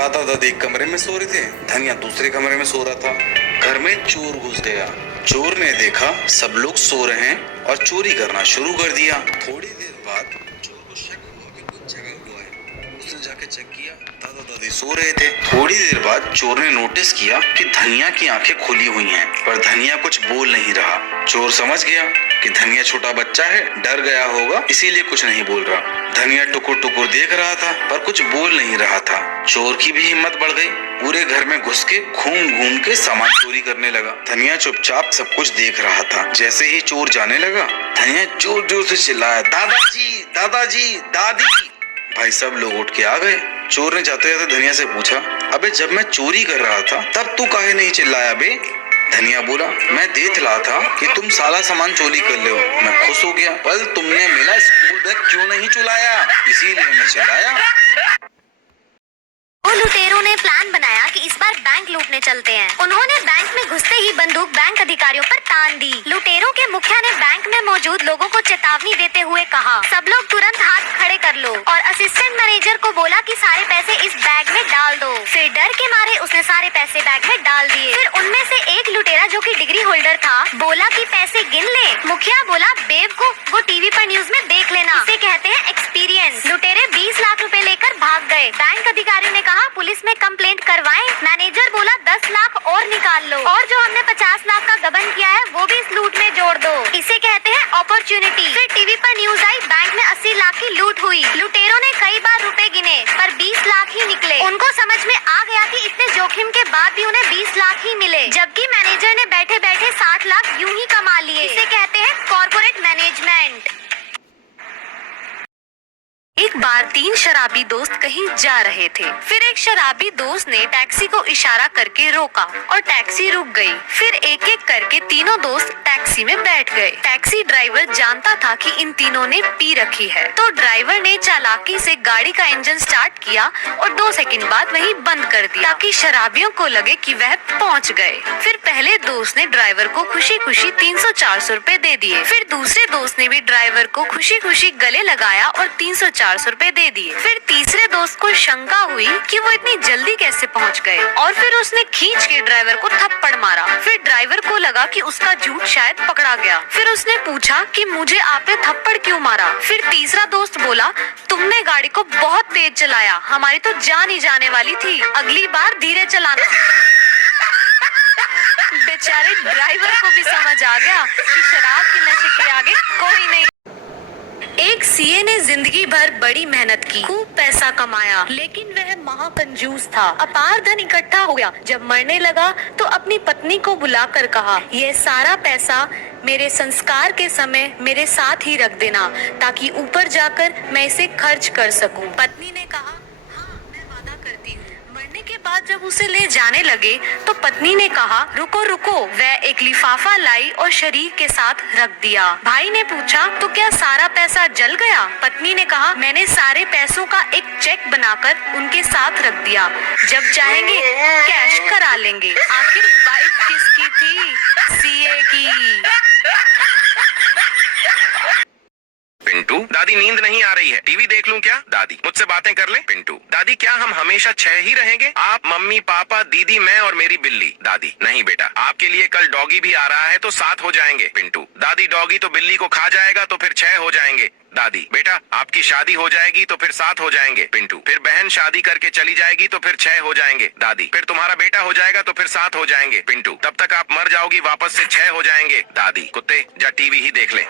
दादा दादी एक कमरे में सो रहे थे, धनिया दूसरे कमरे में सो रहा था। घर में चोर घुस गया। चोर ने देखा सब लोग सो रहे हैं और चोरी करना शुरू कर दिया। थोड़ी देर बाद चोर को शक हुआ कि कुछ जगह हुआ है। उसने जाके चेक किया, दादा दादी सो रहे थे। थोड़ी देर बाद चोर ने नोटिस किया कि धनिया की आंखें खुली हुई हैं, पर धनिया कुछ बोल नहीं रहा। चोर समझ गया कि धनिया छोटा बच्चा है, डर गया होगा, इसीलिए कुछ नहीं बोल रहा। धनिया टुकुर टुकुर देख रहा था पर कुछ बोल नहीं रहा था। चोर की भी हिम्मत बढ़ गई, पूरे घर में घुस के घूम घूम के सामान चोरी करने लगा। धनिया चुपचाप सब कुछ देख रहा था। जैसे ही चोर जाने लगा, धनिया जोर जोर से चिल्लाया, दादाजी दादाजी दादी। भाई सब लोग उठ के आ गए। चोर ने जाते जाते धनिया से पूछा, अबे जब मैं चोरी कर रहा था तब तू काहे नहीं चिल्लाया बे? धनिया बोला, मैं देख रहा था कि तुम सारा सामान चोरी कर ले हो। मैं खुश हो गया, पर तुमने मेरा स्कूल बैग क्यों नहीं चुराया, इसीलिए मैं चिल्लाया। वो लुटेरों ने प्लान बनाया कि इस बार बैंक लूटने चलते हैं। उन्होंने बैंक में घुसते ही बंदूक बैंक अधिकारियों पर तान दी। लुटेरों के मुखिया ने बैंक में मौजूद लोगों को चेतावनी देते हुए कहा, सब लोग तुरंत हाथ खड़े कर लो, और असिस्टेंट मैनेजर को बोला कि सारे पैसे इस बैग में डाल दो। फिर डर के मारे उसने सारे पैसे बैग में डाल दिए। फिर उनमें से एक लुटेरा जो कि डिग्री होल्डर था, बोला कि पैसे गिन ले। मुखिया बोला, बेवकूफ, वो टीवी पर न्यूज में देख लेना, इसे कहते हैं एक्सपीरियंस। लुटेरे 20 लाख रुपए लेकर भाग गए। बैंक अधिकारी ने कहा, पुलिस में कंप्लेंट करवाएं। मैनेजर बोला, 10 लाख और निकाल लो, और जो हमने 50 लाख का गबन किया है वो भी इस लूट में जोड़ दो, इसे कहते हैं अपॉर्चुनिटी। फिर टीवी पर न्यूज आई, बैंक में 80 लाख की लूट हुई। लुटेरों ने कई बार रुपए गिने पर 20 लाख ही निकले। उनको समझ में आ गया कि इतने जोखिम के बाद भी उन्हें 20 लाख ही मिले, जबकि मैनेजर ने बैठे बैठे 60 लाख यूं ही कमा लिए। इसे कहते हैं कॉर्पोरेट मैनेजमेंट। एक बार 3 शराबी दोस्त कहीं जा रहे थे। फिर एक शराबी दोस्त ने टैक्सी को इशारा करके रोका और टैक्सी रुक गई। फिर एक एक करके तीनों दोस्त टैक्सी में बैठ गए। टैक्सी ड्राइवर जानता था कि इन तीनों ने पी रखी है, तो ड्राइवर ने चालाकी से गाड़ी का इंजन स्टार्ट किया और 2 सेकंड बाद वहीं बंद कर दिया, ताकि शराबियों को लगे कि वह पहुंच गए। फिर पहले दोस्त ने ड्राइवर को खुशी खुशी 300-400 रुपए दे दिए। फिर दूसरे दोस्त ने भी ड्राइवर को खुशी खुशी गले लगाया और 300-400 रुपए दे दिए। फिर तीसरे दोस्त को शंका हुई कि वो इतनी जल्दी कैसे पहुंच गए, और फिर उसने खींच के ड्राइवर को थप्पड़ मारा। फिर ड्राइवर को लगा कि उसका झूठ शायद पकड़ा गया। फिर उसने पूछा कि मुझे आपने थप्पड़ क्यों मारा? फिर तीसरा दोस्त बोला, तुमने गाड़ी को बहुत तेज चलाया, हमारी तो जान ही जाने वाली थी, अगली बार धीरे चलाना। बेचारे ड्राइवर को भी समझ आ गया कि शराब के नशे के आगे कोई नहीं। एक सीए ने जिंदगी भर बड़ी मेहनत की, खूब पैसा कमाया, लेकिन वह महाकंजूस था। अपार धन इकट्ठा हो गया। जब मरने लगा तो अपनी पत्नी को बुलाकर कहा, यह सारा पैसा मेरे संस्कार के समय मेरे साथ ही रख देना, ताकि ऊपर जाकर मैं इसे खर्च कर सकूं। पत्नी ने कहा, हाँ मैं वादा करती हूँ। मरने के बाद जब उसे ले जाने लगे तो पत्नी ने कहा, रुको रुको। वह एक लिफाफा लाई और शरीर के साथ रख दिया। भाई ने पूछा, तो क्या सारा पैसा जल गया? पत्नी ने कहा, मैंने सारे पैसों का एक चेक बनाकर उनके साथ रख दिया, जब चाहेंगे कैश करा लेंगे। आखिर वाइफ किसकी थी? सीए की। पिंटू, दादी नींद नहीं आ रही है, टीवी देख लूं क्या? दादी, मुझसे बातें कर ले। पिंटू, दादी क्या हम हमेशा 6 ही रहेंगे? आप, मम्मी, पापा, दीदी, मैं और मेरी बिल्ली। दादी, नहीं बेटा, आपके लिए कल डॉगी भी आ रहा है तो 7 हो जाएंगे। पिंटू, दादी डॉगी तो बिल्ली को खा जाएगा तो फिर 6 हो जाएंगे। दादी, बेटा आपकी शादी हो जाएगी तो फिर 7 हो जाएंगे। पिंटू, फिर बहन शादी करके चली जाएगी तो फिर 6 हो जाएंगे। दादी, फिर तुम्हारा बेटा हो जाएगा तो फिर 7 हो जाएंगे। पिंटू, तब तक आप मर जाओगी, वापस से 6 हो जाएंगे। दादी, कुत्ते जा टीवी ही देख ले।